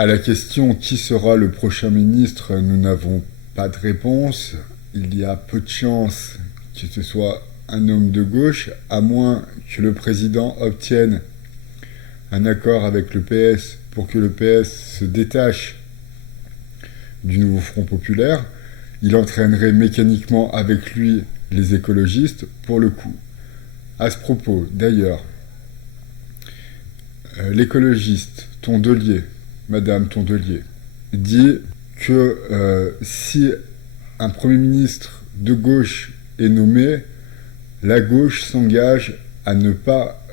À la question qui sera le prochain ministre, nous n'avons pas de réponse. Il y a peu de chances que ce soit un homme de gauche, à moins que le président obtienne un accord avec le PS pour que le PS se détache du nouveau Front populaire. Il entraînerait mécaniquement avec lui les écologistes pour le coup. À ce propos, d'ailleurs, l'écologiste Tondelier, Madame Tondelier, dit que si un Premier ministre de gauche est nommé, la gauche s'engage à ne pas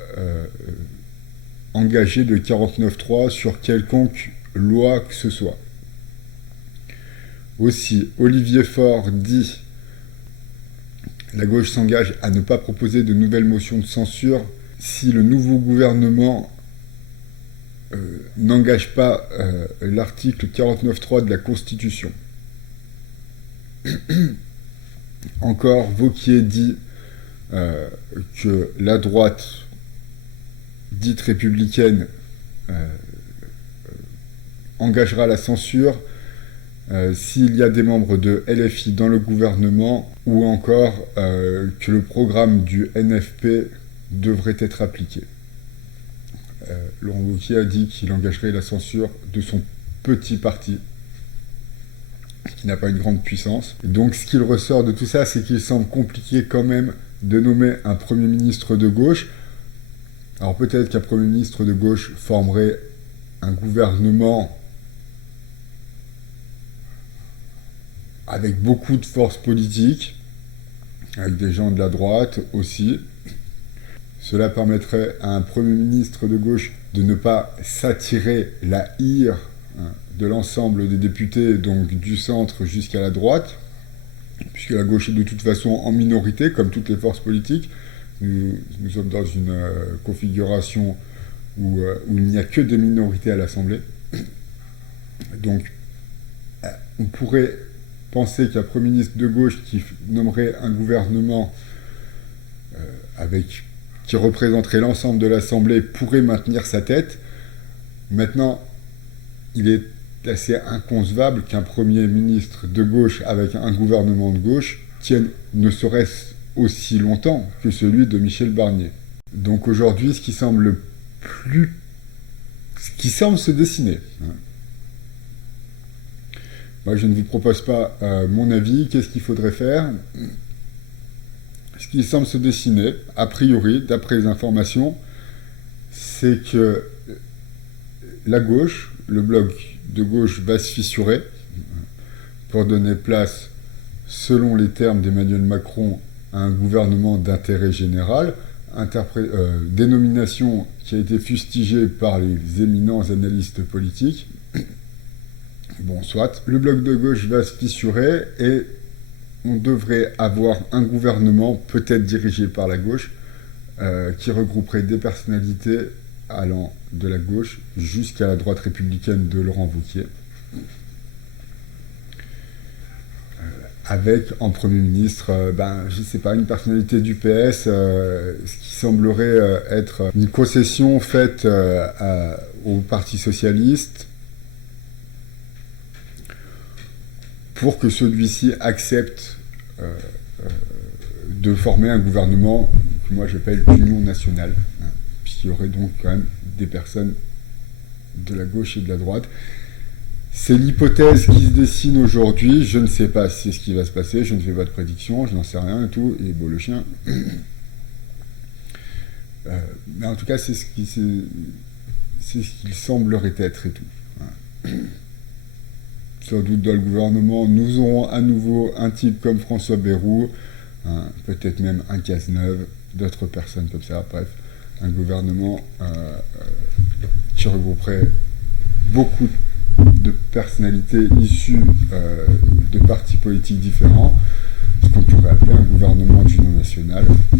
engager de 49.3 sur quelconque loi que ce soit. Aussi, Olivier Faure dit « La gauche s'engage à ne pas proposer de nouvelles motions de censure si le nouveau gouvernement n'engage pas l'article 49.3 de la Constitution. » Encore, Wauquiez dit que la droite dite républicaine engagera la censure s'il y a des membres de LFI dans le gouvernement, ou encore que le programme du NFP devrait être appliqué. Laurent Wauquiez a dit qu'il engagerait la censure de son petit parti, qui n'a pas une grande puissance. Donc ce qu'il ressort de tout ça, c'est qu'il semble compliqué quand même de nommer un Premier ministre de gauche. Alors peut-être qu'un Premier ministre de gauche formerait un gouvernement avec beaucoup de force politique, avec des gens de la droite aussi. Cela permettrait à un Premier ministre de gauche de ne pas s'attirer la ire de l'ensemble des députés, donc du centre jusqu'à la droite, puisque la gauche est de toute façon en minorité, comme toutes les forces politiques. Nous sommes dans une configuration où il n'y a que des minorités à l'Assemblée. Donc, on pourrait penser qu'un Premier ministre de gauche qui nommerait un gouvernement qui représenterait l'ensemble de l'Assemblée pourrait maintenir sa tête. Maintenant, il est assez inconcevable qu'un Premier ministre de gauche avec un gouvernement de gauche tienne ne serait-ce aussi longtemps que celui de Michel Barnier. Donc aujourd'hui, ce qui semble se dessiner. Moi, je ne vous propose pas mon avis. Qu'est-ce qu'il faudrait faire ? Ce qui semble se dessiner, a priori, d'après les informations, c'est que la gauche, le bloc de gauche va se fissurer pour donner place, selon les termes d'Emmanuel Macron, à un gouvernement d'intérêt général, dénomination qui a été fustigée par les éminents analystes politiques. Bon, soit. Le bloc de gauche va se fissurer et on devrait avoir un gouvernement, peut-être dirigé par la gauche, qui regrouperait des personnalités allant de la gauche jusqu'à la droite républicaine de Laurent Wauquiez, avec en Premier ministre, je ne sais pas, une personnalité du PS, ce qui semblerait être une concession faite au Parti socialiste pour que celui-ci accepte de former un gouvernement que moi j'appelle l'Union nationale, puisqu'il y aurait donc quand même des personnes de la gauche et de la droite. C'est l'hypothèse qui se dessine aujourd'hui. Je ne sais pas si c'est ce qui va se passer, je ne fais pas de prédiction, je n'en sais rien et tout, il est beau le chien. Mais en tout cas, c'est ce qu'il semblerait être et tout. Sans doute dans le gouvernement, nous aurons à nouveau un type comme François Bayrou, peut-être même un Cazeneuve, d'autres personnes comme ça, bref, un gouvernement qui regrouperait beaucoup de personnalités issues de partis politiques différents, ce qu'on pourrait appeler un gouvernement d'union nationale, où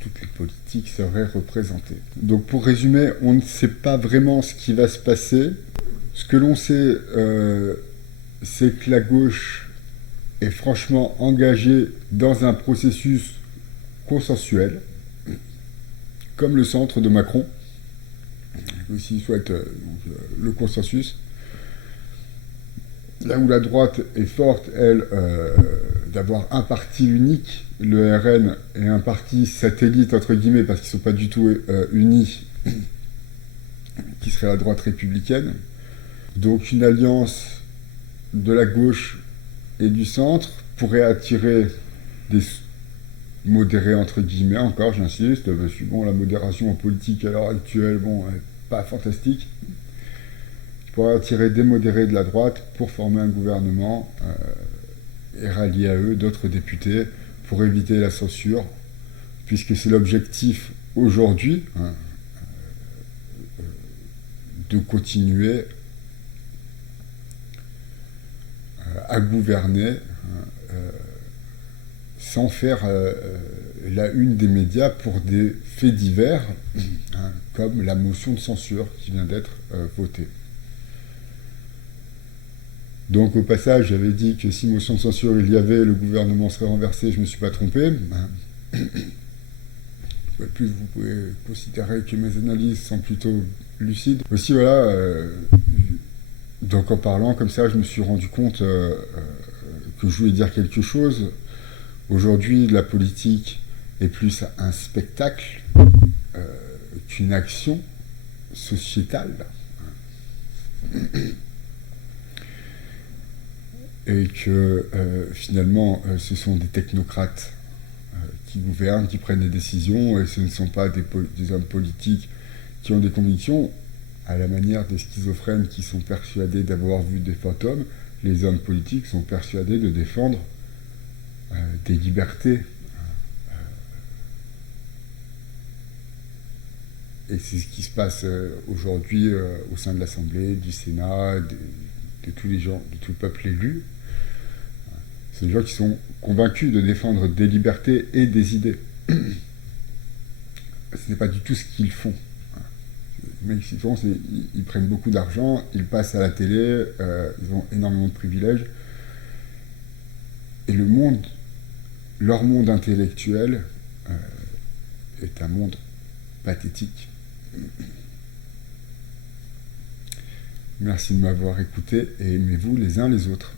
toutes les politiques seraient représentées. Donc pour résumer, on ne sait pas vraiment ce qui va se passer. Ce que l'on sait, c'est que la gauche est franchement engagée dans un processus consensuel, comme le centre de Macron. aussi souhaite le consensus. Là où la droite est forte, elle, d'avoir un parti unique, le RN, et un parti satellite, entre guillemets, parce qu'ils ne sont pas du tout unis, qui serait la droite républicaine. Donc une alliance de la gauche et du centre pourrait attirer des modérés, entre guillemets, encore, j'insiste, parce que bon, la modération en politique à l'heure actuelle, bon, pas fantastique. Pourrait attirer des modérés de la droite pour former un gouvernement et rallier à eux d'autres députés pour éviter la censure, puisque c'est l'objectif aujourd'hui, hein, de continuer à gouverner sans faire la une des médias pour des faits divers, hein, comme la motion de censure qui vient d'être votée. Donc au passage, j'avais dit que si motion de censure il y avait, le gouvernement serait renversé, je ne me suis pas trompé. De plus, vous pouvez considérer que mes analyses sont plutôt lucides. Aussi, voilà, donc en parlant comme ça, je me suis rendu compte que je voulais dire quelque chose. Aujourd'hui, la politique est plus un spectacle qu'une action sociétale. Et que finalement ce sont des technocrates qui gouvernent, qui prennent des décisions, et ce ne sont pas des hommes politiques qui ont des convictions, à la manière des schizophrènes qui sont persuadés d'avoir vu des fantômes. Les hommes politiques sont persuadés de défendre des libertés. Et c'est ce qui se passe aujourd'hui au sein de l'Assemblée, du Sénat, de tous les gens, de tout le peuple élu. C'est des gens qui sont convaincus de défendre des libertés et des idées. Ce n'est pas du tout ce qu'ils font. Les mecs, ce qu'ils font, c'est ils prennent beaucoup d'argent, ils passent à la télé, ils ont énormément de privilèges. Et leur monde intellectuel est un monde pathétique. Merci de m'avoir écouté et aimez-vous les uns les autres.